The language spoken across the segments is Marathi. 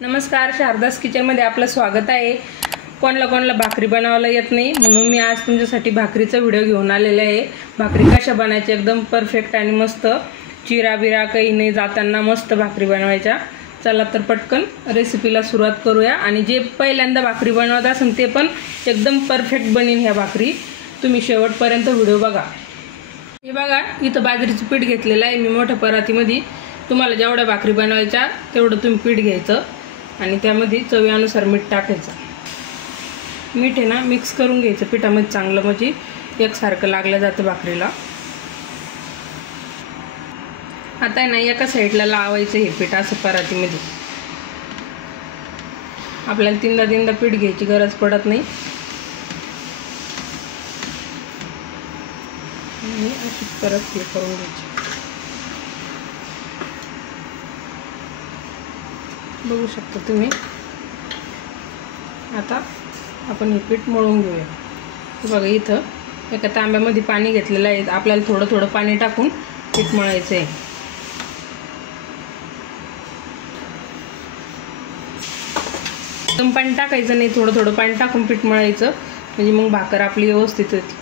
नमस्कार, शारदास किचनमध्ये आपलं स्वागत आहे। कोणाला भाकरी बनवायला येत नाही म्हणून मी आज तुमच्यासाठी भाकरीचा व्हिडिओ घेऊन आलेला आहे। भाकरी कशा बनायची एकदम परफेक्ट आणि मस्त, चिरा बिरा काही नाही जाताना मस्त भाकरी बनवायच्या। चला तर पटकन रेसिपीला सुरुवात करूया। आणि जे पहिल्यांदा भाकरी बनवत असेल ते पण एकदम परफेक्ट बनेल ह्या भाकरी। तुम्ही शेवटपर्यंत व्हिडिओ बघा। हे बघा, इथं बाजरीचं पीठ घेतलेलं आहे मी मोठ्या परातीमध्ये। तुम्हाला जेवढ्या भाकरी बनवायच्या तेवढं तुम्ही पीठ घ्यायचं आणि त्यामध्ये चवीनुसार मीठ टाकायचं। मीठ आहे ना मिक्स करून घ्यायचं पिठामध्ये चांगलं, म्हणजे एकसारखं लागलं जातं भाकरीला। आता आहे ना एका साईडला लावायचं हे पीठ असं परातीमध्ये। आपल्याला तीनदा पीठ घ्यायची गरज पडत नाही। आणि अशी परत हे करून घ्यायची। बघू शकता तुम्ही। आता आपण हे पीठ मळून घेऊया। बघा, इथं एका तांब्यामध्ये पाणी घेतलेलं आहे। आपल्याला थोडं पाणी टाकून पीठ मळायचं आहे। एकदम पाणी टाकायचं नाही, थोडं पाणी टाकून पीठ मळायचं, म्हणजे मग भाकर आपली व्यवस्थित होती।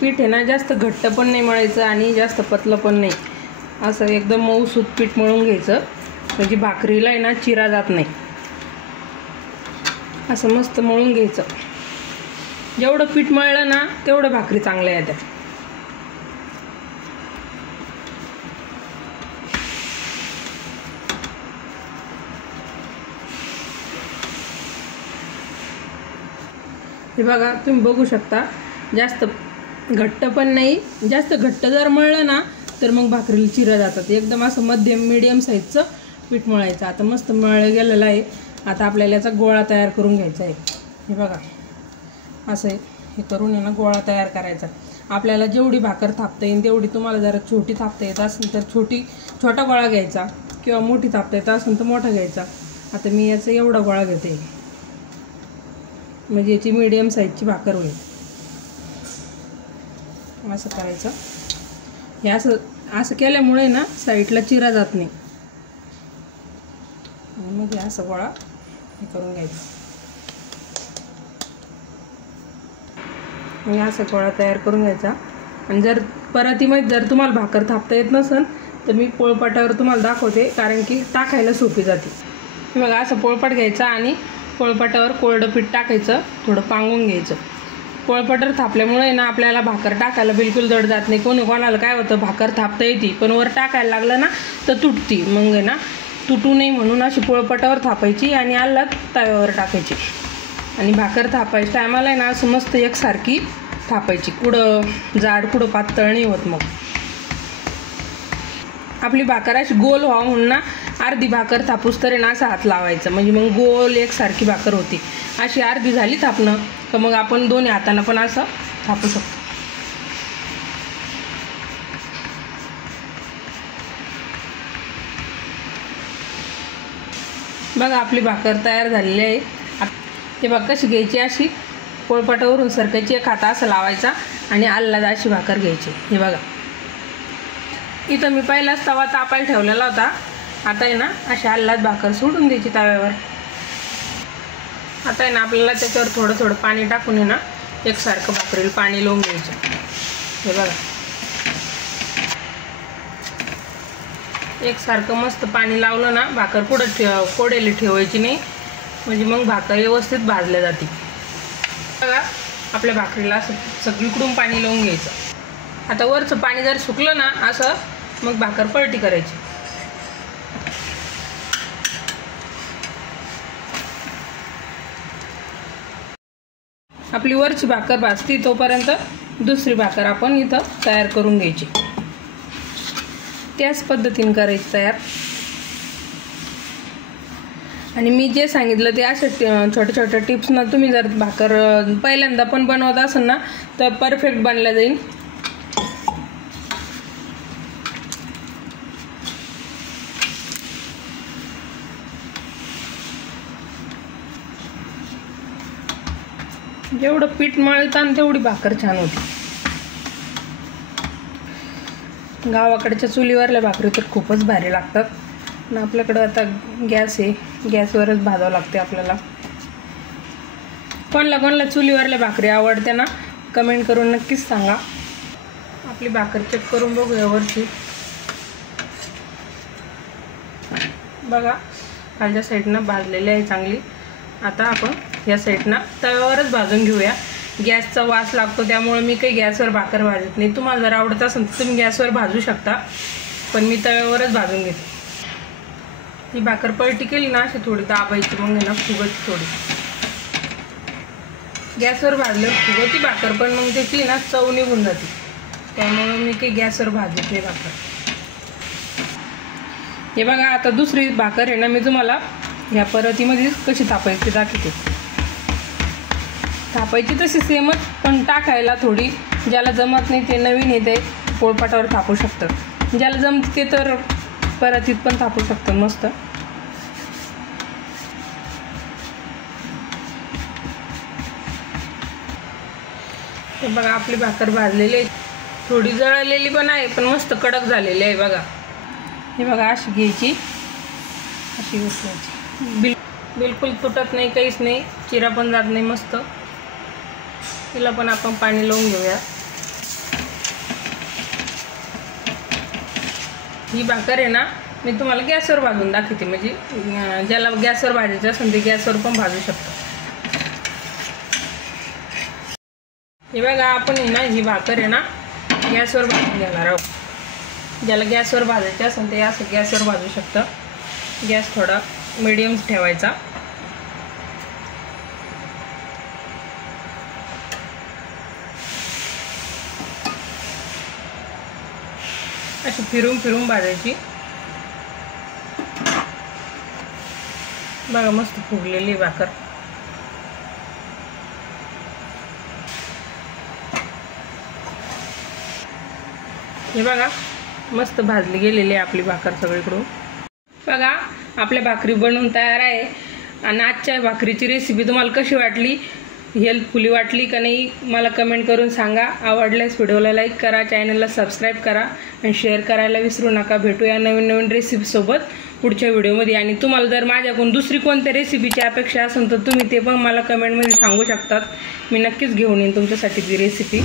पीठ आहे ना जास्त घट्ट पण नाही मळायचं आणि जास्त पतलं पण नाही, असं एकदम मऊसूत पीठ मळून घ्यायचं, म्हणजे भाकरीला आहे ना चिरा जात नाही। असं मस्त मळून घ्यायचं। जेवढं पीठ मळलं ना तेवढं भाकरी चांगल्या येतात। हे बघा, तुम्ही बघू शकता, जास्त घट्ट पण नाही, जास्त घट्ट जर मळलं ना तर मग भाकरीला चिरा जातात। एकदम असं मीडियम साईजचं पीठ मळायचं। आता मस्त मळलं गेलेलं आहे। आता आपल्याला याचा गोळा तयार करून घ्यायचा आहे। हे बघा, असं हे करून आहे ना गोळा तयार करायचा। आपल्याला जेवढी भाकर थापता येईल तेवढी, तुम्हाला जर छोटी थापता येत असेल तर छोटा गोळा घ्यायचा, किंवा मोठी थापता येत असेल तर मोठा घ्यायचा। आता मी याचा एवढा गोळा घेते, म्हणजे याची मीडियम साईजची भाकर होईल। असं करायचं। हे असं केल्यामुळे ना साईडला चिरा जात नाही। मग असं गोळा हे करून घ्यायचं। मग असं गोळा तयार करून घ्यायचा। आणि जर परातीमध्ये जर तुम्हाला भाकर थापता येत नसेल तर मी पोळपाटावर तुम्हाला दाखवते, कारण की टाकायला सोपी जाते। हे बघा, असं पोळपाट घ्यायचा आणि पोळपाटावर कोरडं पीठ टाकायचं, थोडं पांगून घ्यायचं। पोळपाटावर थापल्यामुळे ना आपल्याला भाकर टाकायला बिलकुल जड जात नाही। कोणाला काय होतं, भाकर थापता येते पण वर टाकायला लागलं ना तर तुटती, मग आहे ना तुटू नये म्हणून अशी पोळपाटावर थापायची आणि आल्लात तव्यावर टाकायची। आणि भाकर थापायच्या टायमाला आहे ना असं मस्त एकसारखी थापायची, कुठं जाड कुठं पातळ नाही होत। मग आपली भाकर अशी गोल व्हावं म्हणून ना अर्धी भाकर थापूस तरी ना असा हात लावायचा, म्हणजे मग गोल एकसारखी भाकर होती। अशी अर्धी झाली थापणं तर मग आपण दोन्ही हातानं पण असं थापू शकतो। बघा, आपली भाकर तयार झालेली आहे। ते बघ कशी घ्यायची, अशी पोळपाटावरून सरकायची, एक हात असं लावायचा आणि आल्लाद अशी भाकर घ्यायची। हे बघा, इथं मी पहिलाच तवा तापायला ठेवलेला होता। आता आहे ना अशी आल्लाद भाकर सोडून द्यायची तव्यावर। आता आहे ना आपल्याला त्याच्यावर थोडं पाणी टाकून आहे ना एकसारखं भाकरीला पाणी लावून घ्यायचं। हे बघा, एकसारखं मस्त पाणी लावलं ना भाकर कुठं कोडेली ठेवायची नाही, म्हणजे मग भाकर व्यवस्थित भाजल्या जाते। बघा, आपल्या भाकरीला असं सगळीकडून पाणी लावून घ्यायचं। आता वरचं पाणी जर सुकलं ना असं, मग भाकर पलटी करायची। आपली वरची भाकर भाजती तोपर्यंत दुसरी भाकर आपण इथं तयार करून घ्यायची। त्याच पद्धतीने करायची तयार। आणि मी जे सांगितलं ते अशा छोट्या टिप्सना तुम्ही जर भाकर पहिल्यांदा पण बनवत असाल ना तर परफेक्ट बनला जाईल। जेवढं पीठ मळताना तेवढी भाकर छान होती। गावाकडच्या चुलीवरल्या भाकरी तर खूपच भारी लागतात. पण आपल्याकडं आता गॅस आहे, गॅसवरच भाजावं लागते आपल्याला. कोणाला चुलीवरल्या भाकरी आवडते ना, कमेंट करून नक्कीच सांगा. आपली भाकर चेक करून बघूया वरची. बघा खालच्या साईडनं भाजलेली आहे चांगली. आता आपण या साईडनं तव्यावरच भाजून घेऊया. गॅसचा वास लागतो त्यामुळे मी काही गॅसवर भाकर भाजत नाही. तुम्हाला जर आवडत असेल तर तुम्ही गॅसवर भाजू शकता, पण मी तव्यावरच भाजून घेते. ही भाकर पलटी केली ना अशी थोडी दाबायची, मग आहे ना फुगत थोडी. गॅसवर भाजलं फुगती भाकर, पण मग त्याची ना चव निघून जाते. त्यामुळे मी काही गॅसवर भाजत नाही भाकर. हे बघा आता दुसरी भाकर आहे ना, मी तुम्हाला ह्या परतीमध्ये कशी तापायची दाखवते. थापायची तशी सेमच, पण टाकायला थोडी. ज्याला जमत नाही ते नवीन येते पोळपाटावर थापू शकतं. ज्याला जमते ते तर परतीत पण थापू शकतं मस्त. हे बघा आपली भाकर भाजलेली आहे. थोडी जळलेली पण आहे, पण मस्त कडक झालेली आहे बघा. हे बघा अशी घ्यायची, अशी उचलायची. बिलकुल तुटत नाही, काहीच नाही, चिरा पण जात नाही. मस्त तिला पण आपण पाणी लावून घेऊया. ही भाकर आहे ना मी तुम्हाला गॅसवर भाजून दाखवते, म्हणजे ज्याला गॅसवर भाजायचं असेल ते गॅसवर पण भाजू शकतो. हे बघा आपण आहे ना ही भाकर आहे ना गॅसवर भाजून घेणार आहोत. ज्याला गॅसवर भाजायचं असेल ते असं गॅसवर भाजू शकतं. गॅस थोडा मिडियम ठेवायचा. अशी फिरून फिरून भाजायची. बघा मस्त फुगलेली भाकर. हे बघा मस्त भाजली गेलेली आहे आपली भाकर सगळीकडून. बघा आपल्या भाकरी बनवून तयार आहे. आणि आजच्या भाकरीची रेसिपी तुम्हाला कशी वाटली, हेल्पफुली वाटली का नाही मला कमेंट करून सांगा. आवडल्यास व्हिडिओला लाईक करा, चॅनलला सबस्क्राईब करा आणि शेअर करायला विसरू नका. भेटूया नवीन नवीन रेसिपीसोबत पुढच्या व्हिडिओमध्ये. आणि तुम्हाला जर माझ्याकडून दुसरी कोणत्या रेसिपीची अपेक्षा असेल तर तुम्ही ते पण मला कमेंटमध्ये सांगू शकतात. मी नक्कीच घेऊन येईन तुमच्यासाठी ती रेसिपी.